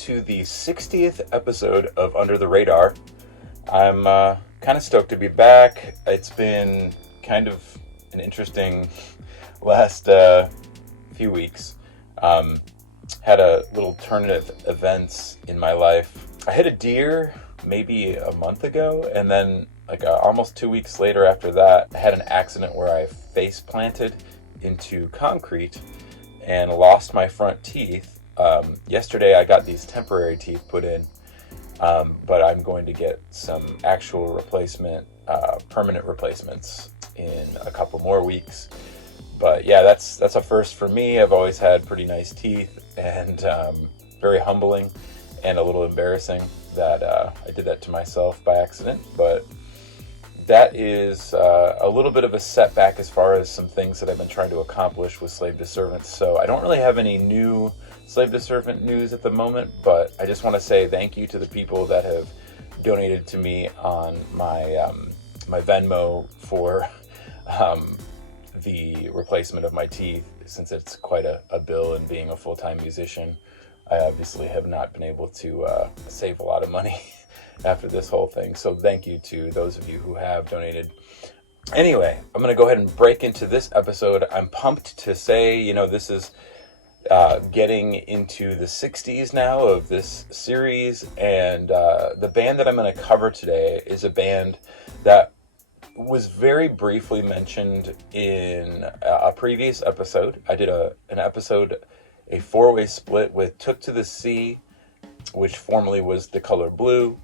to the 60th episode of Under the Radar. I'm kind of stoked to be back. It's been kind of an interesting last few weeks. Had a little turn of events in my life. I hit a deer maybe a month ago, and then almost 2 weeks later after that, I had an accident where I face planted into concrete and lost my front teeth. Yesterday I got these temporary teeth put in, but I'm going to get some actual permanent replacements in a couple more weeks. But yeah, that's a first for me. I've always had pretty nice teeth, and very humbling and a little embarrassing that I did that to myself by accident. But that is a little bit of a setback as far as some things that I've been trying to accomplish with Slave to Servant. So I don't really have any new Slave to Servant news at the moment, but I just want to say thank you to the people that have donated to me on my my Venmo for the replacement of my teeth, since it's quite a bill, and being a full-time musician, I obviously have not been able to save a lot of money after this whole thing. So thank you to those of you who have donated. Anyway, I'm going to go ahead and break into this episode. I'm pumped to say, this is getting into the 60s now of this series, and the band that I'm going to cover today is a band that was very briefly mentioned in a previous episode. I did an episode, a four-way split with Took to the Sea, which formerly was The Color Blue,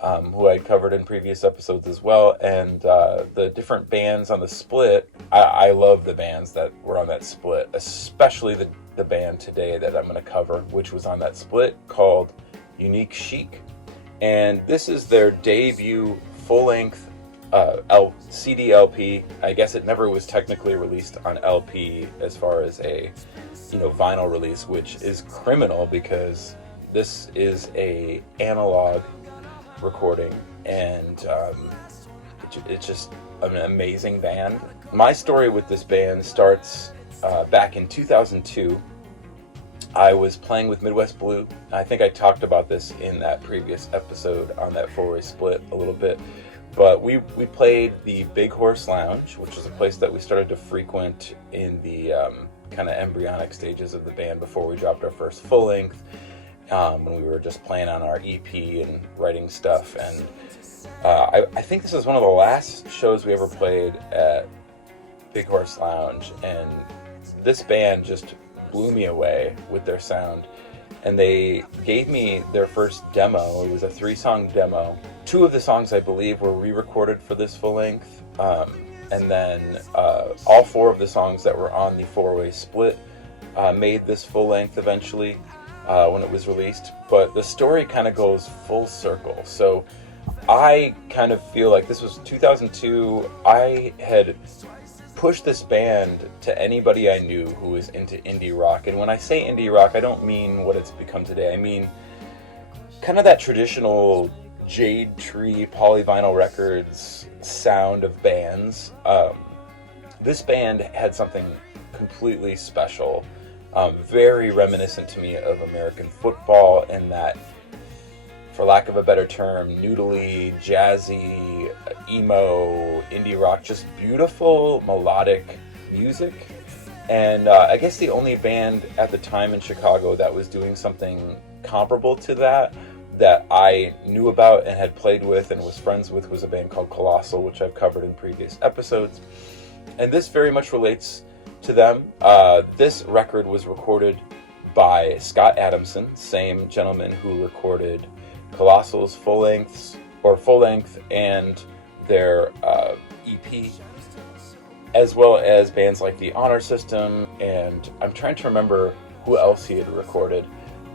who I covered in previous episodes as well, and the different bands on the split. I love the bands that were on that split, especially the band today that I'm going to cover, which was on that split, called Unique Chique. And this is their debut full-length CD LP. I guess it never was technically released on LP as far as a vinyl release, which is criminal because this is a analog recording, and it's just an amazing band. My story with this band starts back in 2002. I was playing with Midwest Blue. I think I talked about this in that previous episode on that four-way split a little bit, but we played the Big Horse Lounge, which is a place that we started to frequent in the kind of embryonic stages of the band before we dropped our first full length, when we were just playing on our EP and writing stuff. And I think this is one of the last shows we ever played at Big Horse Lounge, and this band just blew me away with their sound. And they gave me their first demo. It was a 3-song demo. 2 of the songs, I believe, were re-recorded for this full length, and then all 4 of the songs that were on the four-way split made this full length eventually when it was released. But the story kind of goes full circle. So I kind of feel like this was 2002. I had pushed this band to anybody I knew who was into indie rock. And when I say indie rock, I don't mean what it's become today. I mean kind of that traditional Jade Tree, Polyvinyl Records sound of bands. This band had something completely special, very reminiscent to me of American football, and that, for lack of a better term, noodly, jazzy, emo, indie rock, just beautiful melodic music. And I guess the only band at the time in Chicago that was doing something comparable to that I knew about and had played with and was friends with was a band called Colossal, which I've covered in previous episodes. And this very much relates to them. This record was recorded by Scott Adamson, same gentleman who recorded Colossal's full length and their EP, as well as bands like the Honor System, and I'm trying to remember who else he had recorded,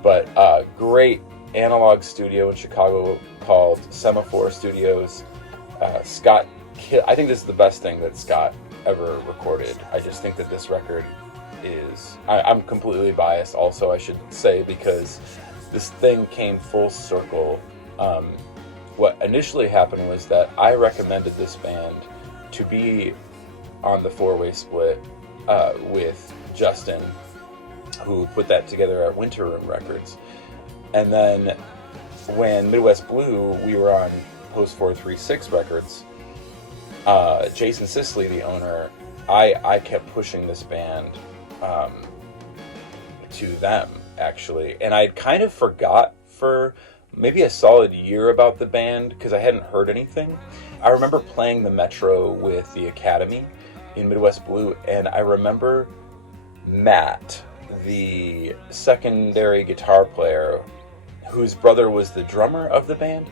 but great analog studio in Chicago called Semaphore Studios. Scott, I think this is the best thing that Scott ever recorded. I just think that this record is, I'm completely biased also, I should say, because this thing came full circle. What initially happened was that I recommended this band to be on the four-way split with Justin, who put that together at Winter Room Records. And then when Midwest Blue, we were on Post 436 Records, Jason Sisley, the owner, I kept pushing this band to them, actually. And I kind of forgot for maybe a solid year about the band because I hadn't heard anything. I remember playing the Metro with the Academy in Midwest Blue, and I remember Matt, the secondary guitar player, whose brother was the drummer of the band.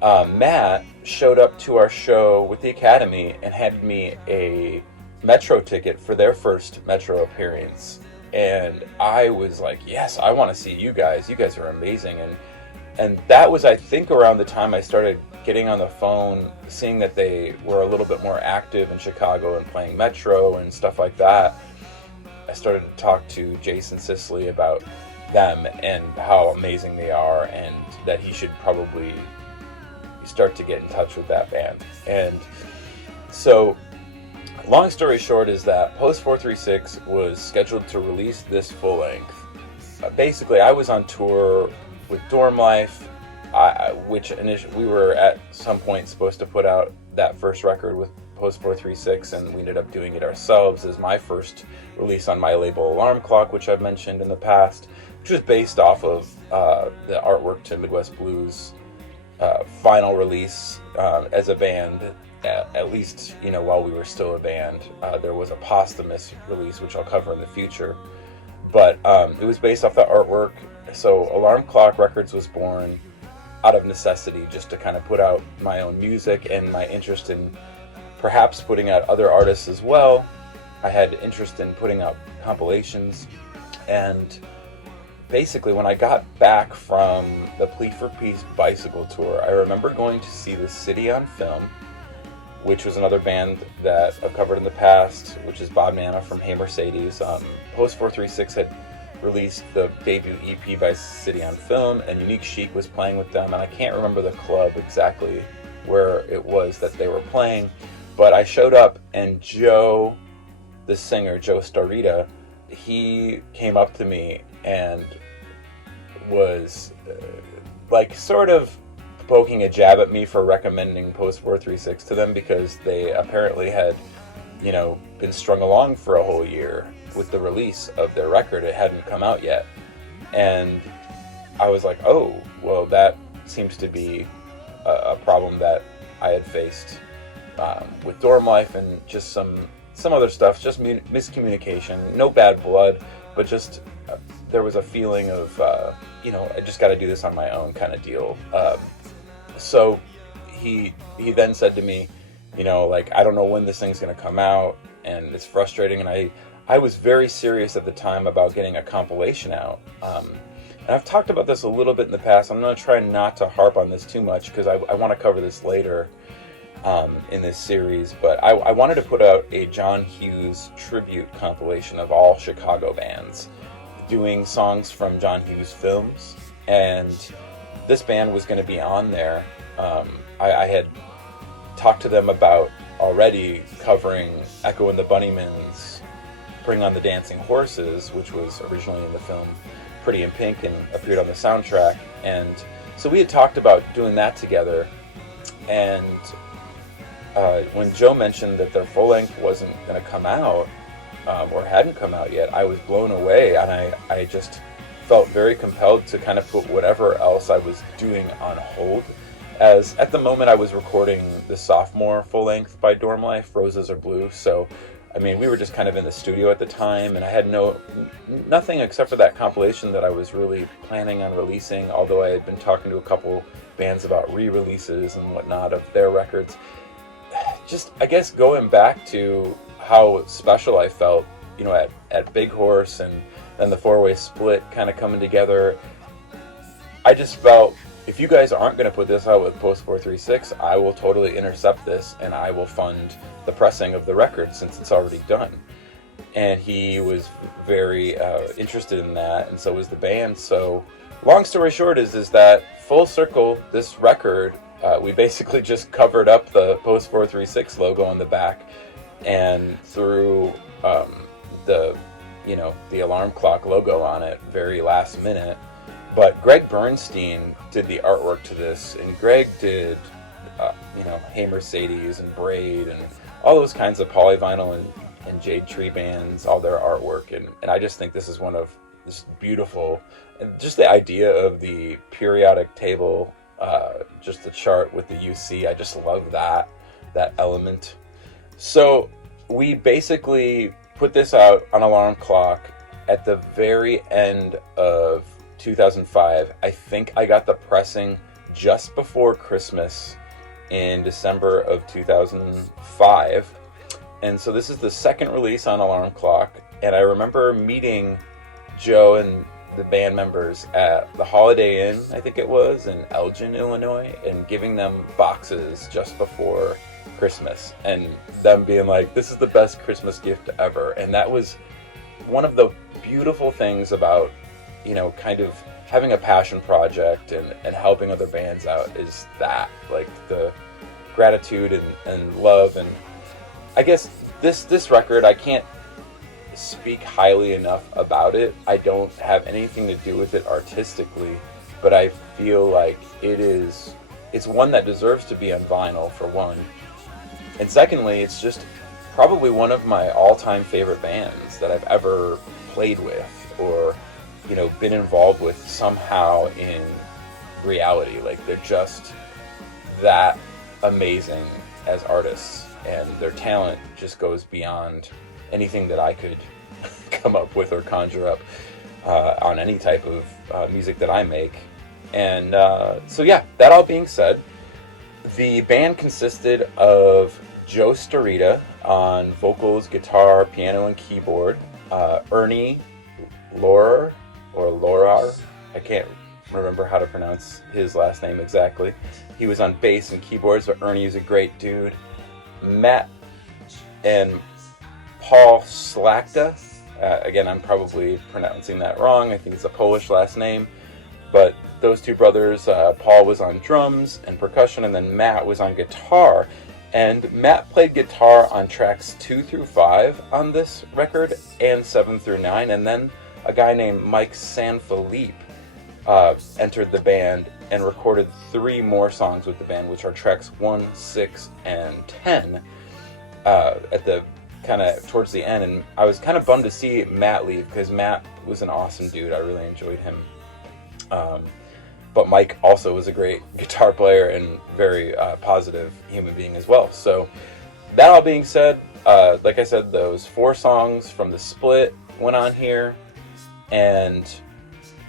Matt showed up to our show with the Academy and handed me a Metro ticket for their first Metro appearance. And I was like, yes, I want to see you guys. You guys are amazing. And that was, I think, around the time I started getting on the phone, seeing that they were a little bit more active in Chicago and playing Metro and stuff like that. I started to talk to Jason Sisley about them and how amazing they are, and that he should probably start to get in touch with that band. And so, long story short is that Post 436 was scheduled to release this full length. Basically, I was on tour with Dorm Life, which we were at some point supposed to put out that first record with Post 436, and we ended up doing it ourselves as my first release on my label Alarm Clock, which I've mentioned in the past, which was based off of the artwork to Midwest Blues' final release as a band. At least, while we were still a band, there was a posthumous release, which I'll cover in the future. But it was based off the artwork. So Alarm Clock Records was born out of necessity, just to kind of put out my own music and my interest in perhaps putting out other artists as well. I had interest in putting out compilations. And basically, when I got back from the Plead for Peace bicycle tour, I remember going to see The City on Film, which was another band that I've covered in the past, which is Bob Nana from Hey Mercedes. Post 436 had released the debut EP by City on Film, and Unique Chique was playing with them, and I can't remember the club exactly where it was that they were playing, but I showed up, and Joe, the singer, Joe Starita, he came up to me and was sort of poking a jab at me for recommending Post 436 to them, because they apparently had, been strung along for a whole year with the release of their record. It hadn't come out yet. And I was like, oh, well, that seems to be a problem that I had faced with Dorm Life and just some other stuff, just miscommunication, no bad blood, but just there was a feeling of, I just got to do this on my own kind of deal. So he then said to me, I don't know when this thing's going to come out, and it's frustrating. And I was very serious at the time about getting a compilation out. And I've talked about this a little bit in the past. I'm going to try not to harp on this too much, because I want to cover this later in this series. But I wanted to put out a John Hughes tribute compilation of all Chicago bands doing songs from John Hughes films. And this band was going to be on there. I had talked to them about already covering Echo and the Bunnymen's Bring on the Dancing Horses, which was originally in the film Pretty in Pink and appeared on the soundtrack. And so we had talked about doing that together. And when Joe mentioned that their full length wasn't going to come out, or hadn't come out yet, I was blown away, and I just felt very compelled to kind of put whatever else I was doing on hold. As at the moment I was recording the sophomore full length by Dorm Life, Roses Are Blue, so we were just kind of in the studio at the time, and I had nothing except for that compilation that I was really planning on releasing, although I had been talking to a couple bands about re-releases and whatnot of their records. Just, I guess, going back to how special I felt, at Big Horse, and then the four-way split kind of coming together. I just felt, if you guys aren't going to put this out with Post 436, I will totally intercept this, and I will fund the pressing of the record since it's already done. And he was very interested in that, and so was the band. So long story short is that full circle, this record, we basically just covered up the Post 436 logo on the back and threw the Alarm Clock logo on it very last minute. But Greg Bernstein did the artwork to this, and Greg did, Hey Mercedes and Braid and all those kinds of polyvinyl and Jade Tree bands, all their artwork. And I just think this is one of this beautiful, and just the idea of the periodic table, just the chart with the UC, I just love that element. So we basically put this out on Alarm Clock at the very end of 2005. I think I got the pressing just before Christmas in December of 2005. And so this is the second release on Alarm Clock. And I remember meeting Joe and the band members at the Holiday Inn, I think it was, in Elgin, Illinois, and giving them boxes just before Christmas. And them being like, this is the best Christmas gift ever. And that was one of the beautiful things about, kind of having a passion project and helping other bands out, is that, like, the gratitude and love. And I guess this record, I can't speak highly enough about it. I don't have anything to do with it artistically, but I feel like it's one that deserves to be on vinyl, for one. And secondly, it's just probably one of my all-time favorite bands that I've ever played with or, been involved with somehow in reality. Like, they're just that amazing as artists, and their talent just goes beyond anything that I could come up with or conjure up on any type of music that I make. And so yeah, that all being said, the band consisted of Joe Starita on vocals, guitar, piano, and keyboard, Ernie Lorar, I can't remember how to pronounce his last name exactly. He was on bass and keyboards, but Ernie is a great dude. Matt and Paul Slakta, again, I'm probably pronouncing that wrong. I think it's a Polish last name, but those two brothers, Paul was on drums and percussion, and then Matt was on guitar. And Matt played guitar on tracks 2 through 5 on this record, and 7 through 9, and then a guy named Mike Sanfilippo entered the band and recorded 3 more songs with the band, which are tracks 1, 6, and 10 at the kind of towards the end. And I was kind of bummed to see Matt leave, because Matt was an awesome dude. I really enjoyed him. But Mike also was a great guitar player and very positive human being as well. So that all being said, like I said, those 4 songs from the split went on here, and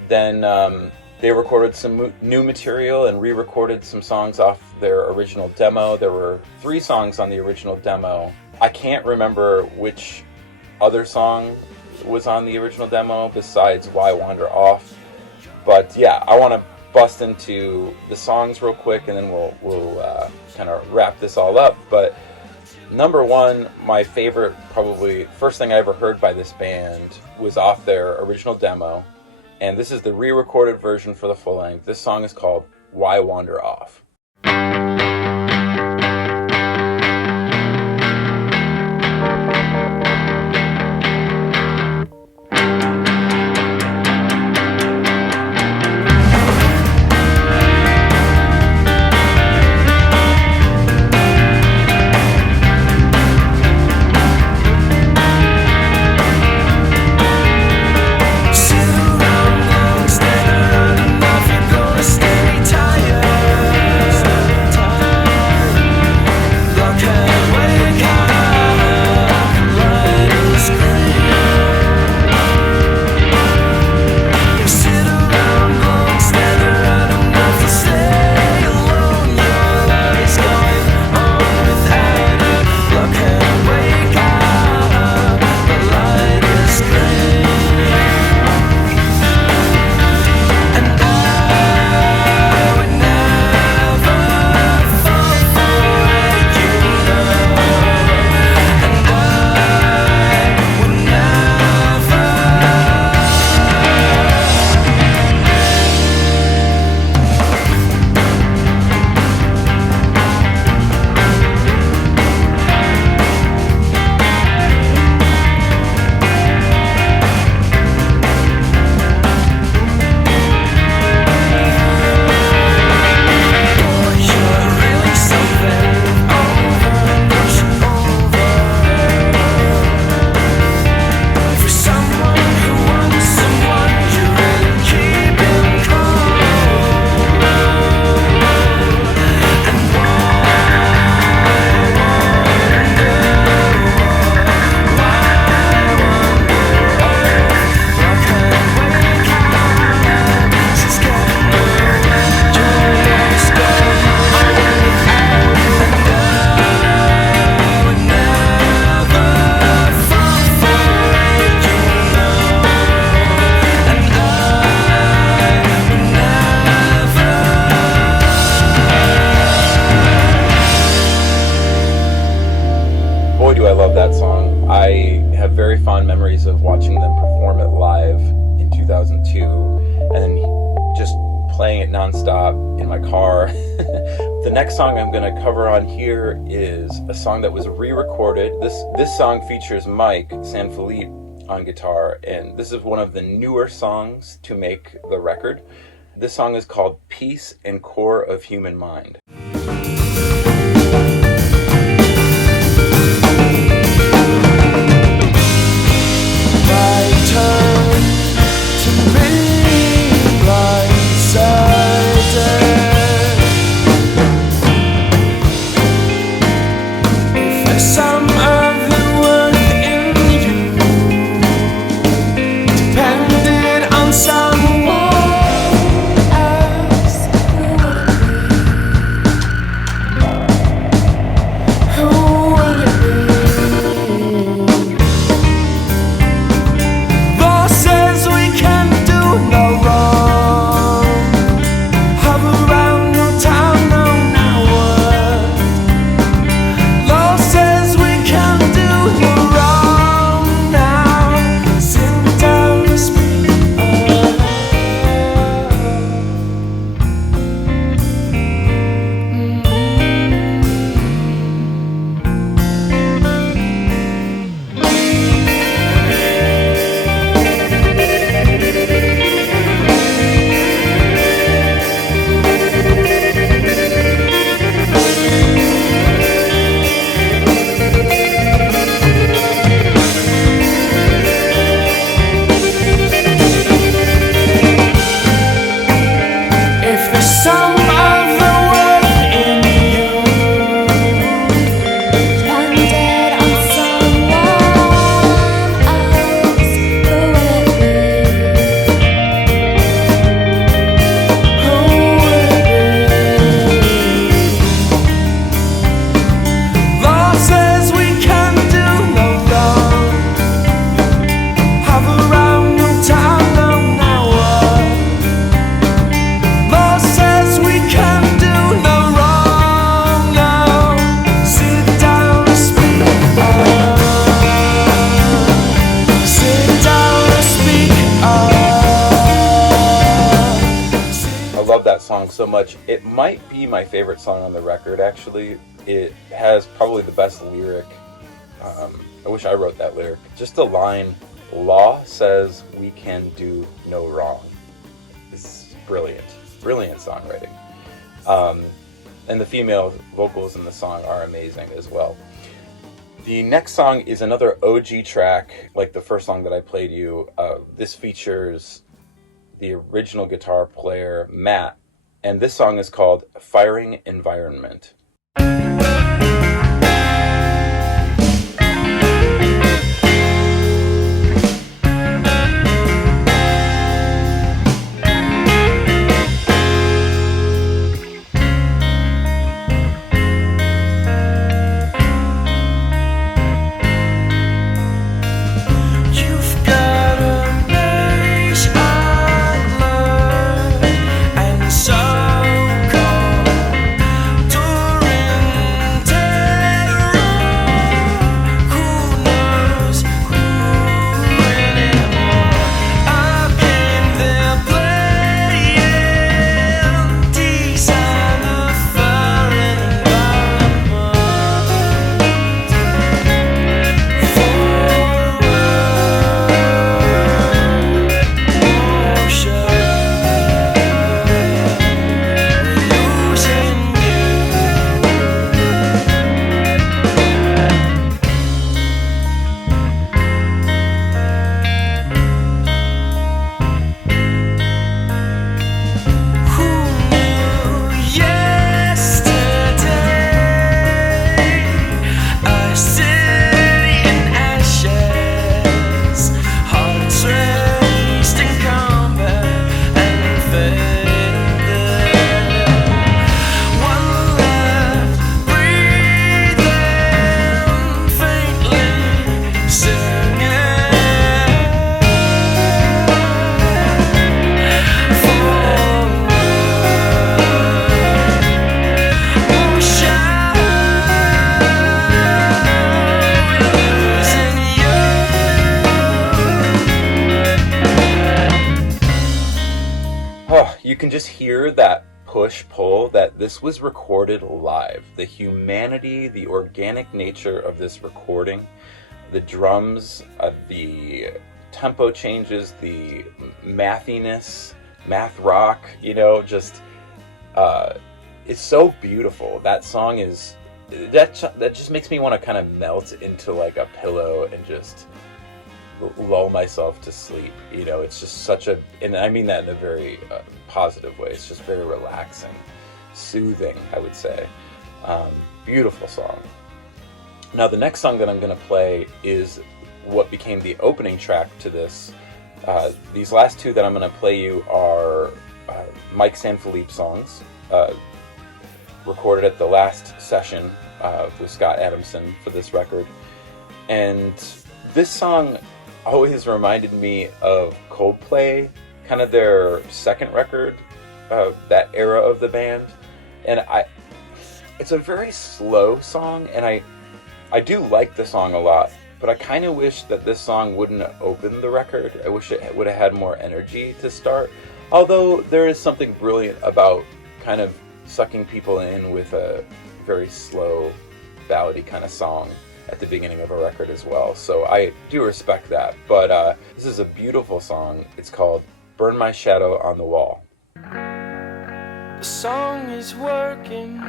then they recorded some new material and re-recorded some songs off their original demo. There were 3 songs on the original demo. I can't remember which other song was on the original demo besides Why Wander Off. But yeah, I want to bust into the songs real quick, and then we'll kind of wrap this all up. But number 1, my favorite, probably first thing I ever heard by this band, was off their original demo, and this is the re-recorded version for the full length. This song is called Why Wander Off. Sit around long, stand around enough, you're gonna stay tired. I have very fond memories of watching them perform it live in 2002 and then just playing it nonstop in my car. The next song I'm going to cover on here is a song that was re-recorded. This song features Mike Sanfilippo on guitar, and this is one of the newer songs to make the record. This song is called Peace and Core of Human Mind. My turn to be blindsided. If there's some of the worth in you depended on someone else, who would it be? Law says we can do no wrong. Hover around no time, no now what? Law says we can do no wrong now. Sit down and speak if there's some of the worth in you depended on someone else, who would it be? Who would it be? Law says we can do no wrong. Hover around no time, no now what? Law says we can do no wrong now. Sit down and speak up. Sit down and speak up. I love that song so much. It might be my favorite song on the record, actually. It has probably the best lyric. I wish I wrote that lyric. Just the line, law says we can do no wrong. It's brilliant. Brilliant songwriting. And the female vocals in the song are amazing as well. The next song is another OG track, like the first song that I played you. This features the original guitar player, Matt, and this song is called Firing Environment. You've got a place unlearned and so cold during push-pull that this was recorded live. The humanity, the organic nature of this recording, the drums, the tempo changes, the mathiness, math rock, just it's so beautiful. That song is that just makes me want to kind of melt into like a pillow and just lull myself to sleep. It's just such a, and I mean that in a very positive way. It's just very relaxing, soothing, I would say. Beautiful song. Now the next song that I'm going to play is what became the opening track to this. These last two that I'm going to play you are Mike Sanfilippo songs, recorded at the last session with Scott Adamson for this record. And this song always reminded me of Coldplay, kind of their second record, that era of the band. And it's a very slow song, and I do like the song a lot, but I kind of wish that this song wouldn't open the record. I wish it would have had more energy to start. Although there is something brilliant about kind of sucking people in with a very slow, ballady kind of song at the beginning of a record as well. So I do respect that. But this is a beautiful song. It's called Burn My Shadow on the Wall. The song is working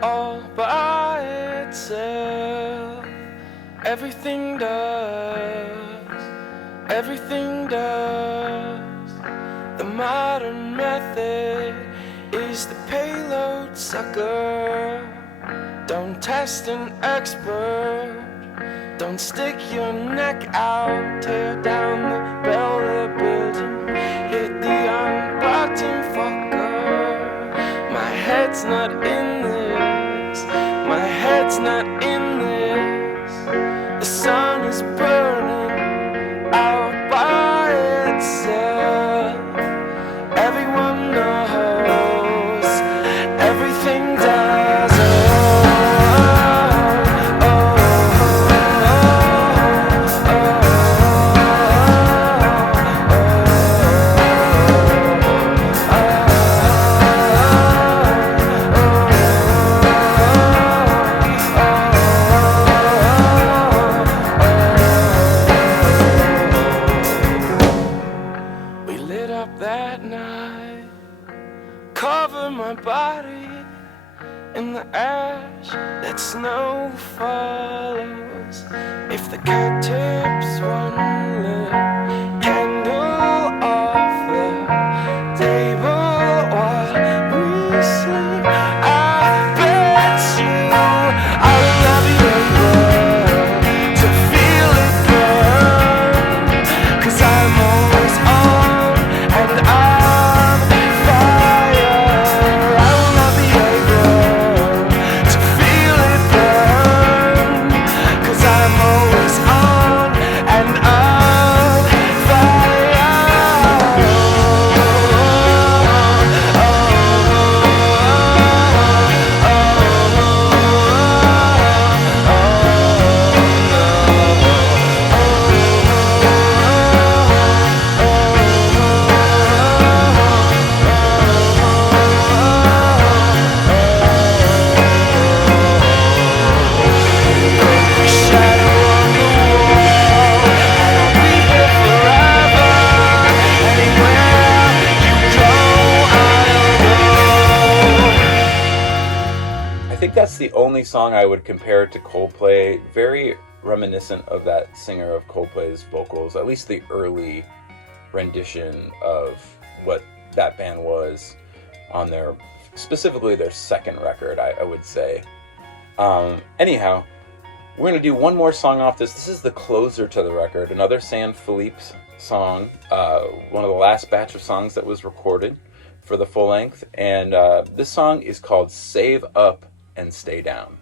all by itself. Everything does. The modern method is the payload sucker. Don't test an expert. Don't stick your neck out. Tear down the bell of the building. Hit the on-button fucker. My head's not in this. My head's not in this. The sun is burning out by itself. Everyone knows everything does. Snow follows. If the cat tips one lit candle off the table while we sleep, I bet you I'll never be able to feel it burn. 'Cause I'm always on and on fire. I will not be able to feel it burn. 'Cause I'm always on and on fire. I think that's the only song I would compare to Coldplay. Very reminiscent of that singer of Coldplay's vocals, at least the early rendition of what that band was on their, specifically their second record, I would say. Anyhow, we're going to do one more song off this. This is the closer to the record, another Sanfilippo song, one of the last batch of songs that was recorded for the full length, and this song is called Save Up and Stay Down.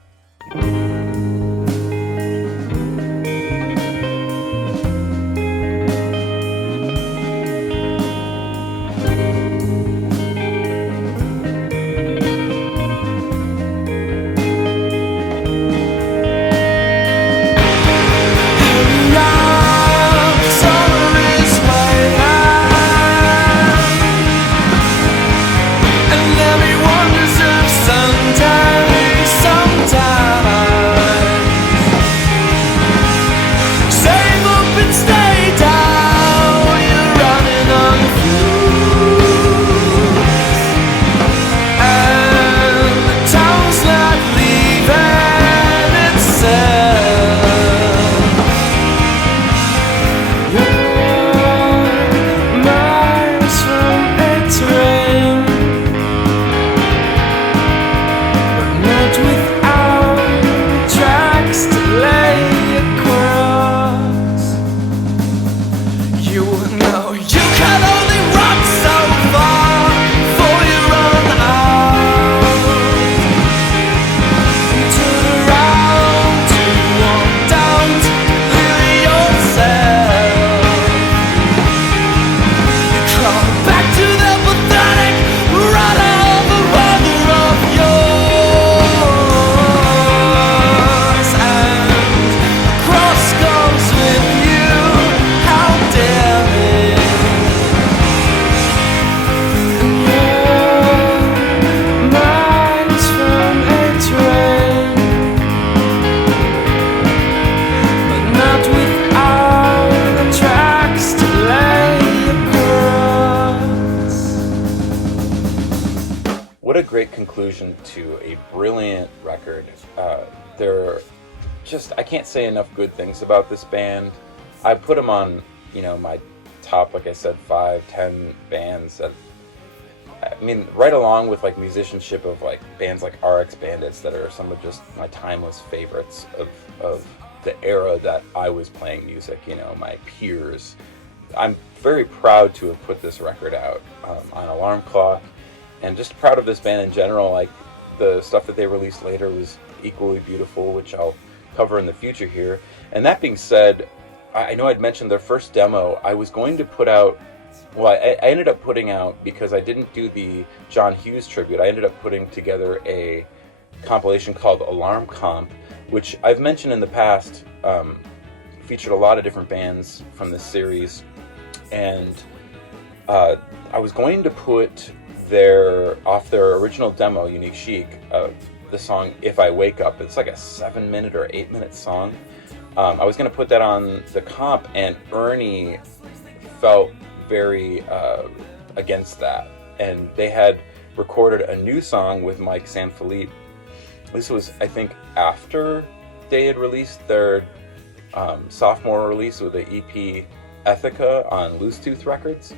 And let me brilliant record. I can't say enough good things about this band. I put them on, my top, like I said, 5-10 bands. I mean, right along with like musicianship of like bands like RX Bandits that are some of just my timeless favorites of the era that I was playing music, my peers. I'm very proud to have put this record out on Alarm Clock, and just proud of this band in general. Like, the stuff that they released later was equally beautiful, which I'll cover in the future here. And that being said, I know I'd mentioned their first demo. I was going to put out, I ended up putting out, because I didn't do the John Hughes tribute, I ended up putting together a compilation called Alarm Comp, which I've mentioned in the past, featured a lot of different bands from this series. And I was going to put off their original demo, Unique Chique, the song If I Wake Up. It's like a 7-minute or 8-minute song. I was going to put that on the comp, and Ernie felt very against that. And they had recorded a new song with Mike Sanfilippo. This was, I think, after they had released their sophomore release with the EP Ethica on Loose Tooth Records.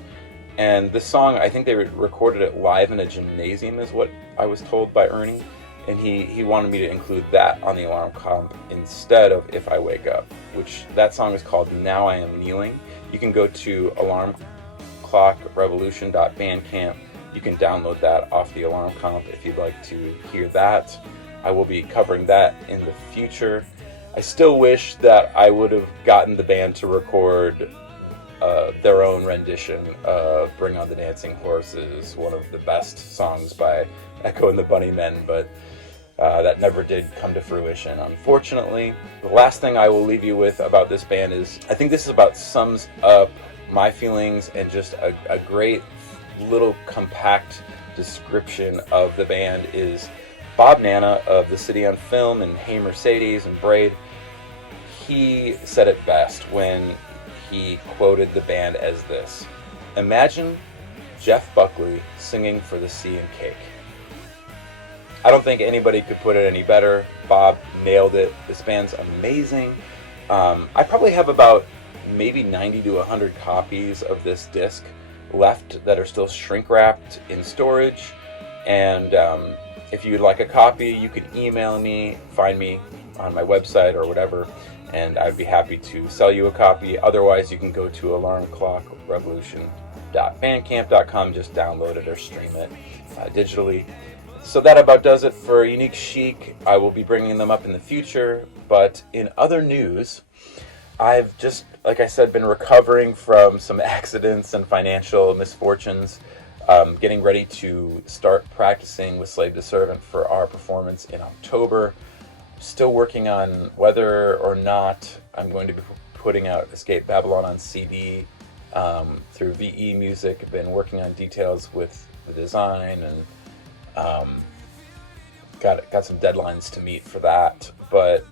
And this song, I think they recorded it live in a gymnasium, is what I was told by Ernie. And he wanted me to include that on the Alarm Comp instead of If I Wake Up, which that song is called Now I Am Kneeling. You can go to alarmclockrevolution.bandcamp. You can download that off the Alarm Comp if you'd like to hear that. I will be covering that in the future. I still wish that I would have gotten the band to record their own rendition of Bring on the Dancing Horses, one of the best songs by Echo and the Bunnymen, but that never did come to fruition, unfortunately. The last thing I will leave you with about this band is, I think this is about sums up my feelings and just a great little compact description of the band, is Bob Nana of The City on Film and Hey Mercedes and Braid. He said it best when he quoted the band as this: "Imagine Jeff Buckley singing for the Sea and Cake." I don't think anybody could put it any better. Bob nailed it. This band's amazing. I probably have about maybe 90 to 100 copies of this disc left that are still shrink wrapped in storage. And if you'd like a copy, you can email me, find me on my website or whatever, and I'd be happy to sell you a copy. Otherwise, you can go to alarmclockrevolution.bandcamp.com, just download it or stream it digitally. So that about does it for Unique Chique. I will be bringing them up in the future, but in other news, I've just, like I said, been recovering from some accidents and financial misfortunes, getting ready to start practicing with Slave to Servant for our performance in October. Still working on whether or not I'm going to be putting out Escape Babylon on CD through VE Music. I've been working on details with the design, and got some deadlines to meet for that. But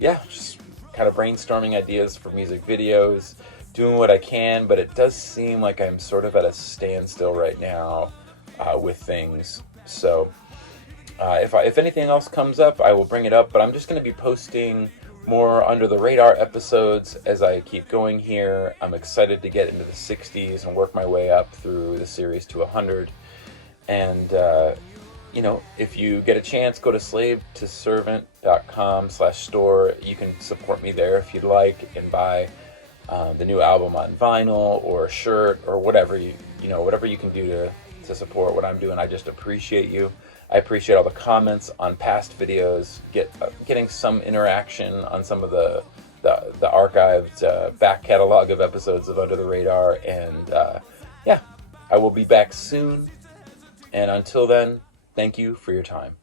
just kind of brainstorming ideas for music videos, doing what I can, but it does seem like I'm sort of at a standstill right now with things. So if anything else comes up, I will bring it up, but I'm just going to be posting more under the radar episodes as I keep going here. I'm excited to get into the 60s and work my way up through the series to 100. And, if you get a chance, go to slavetoservant.com/store. You can support me there if you'd like, and buy the new album on vinyl or a shirt or whatever whatever you can do to support what I'm doing. I just appreciate you. I appreciate all the comments on past videos, getting some interaction on some of the archived back catalog of episodes of Under the Radar, and I will be back soon. And until then, thank you for your time.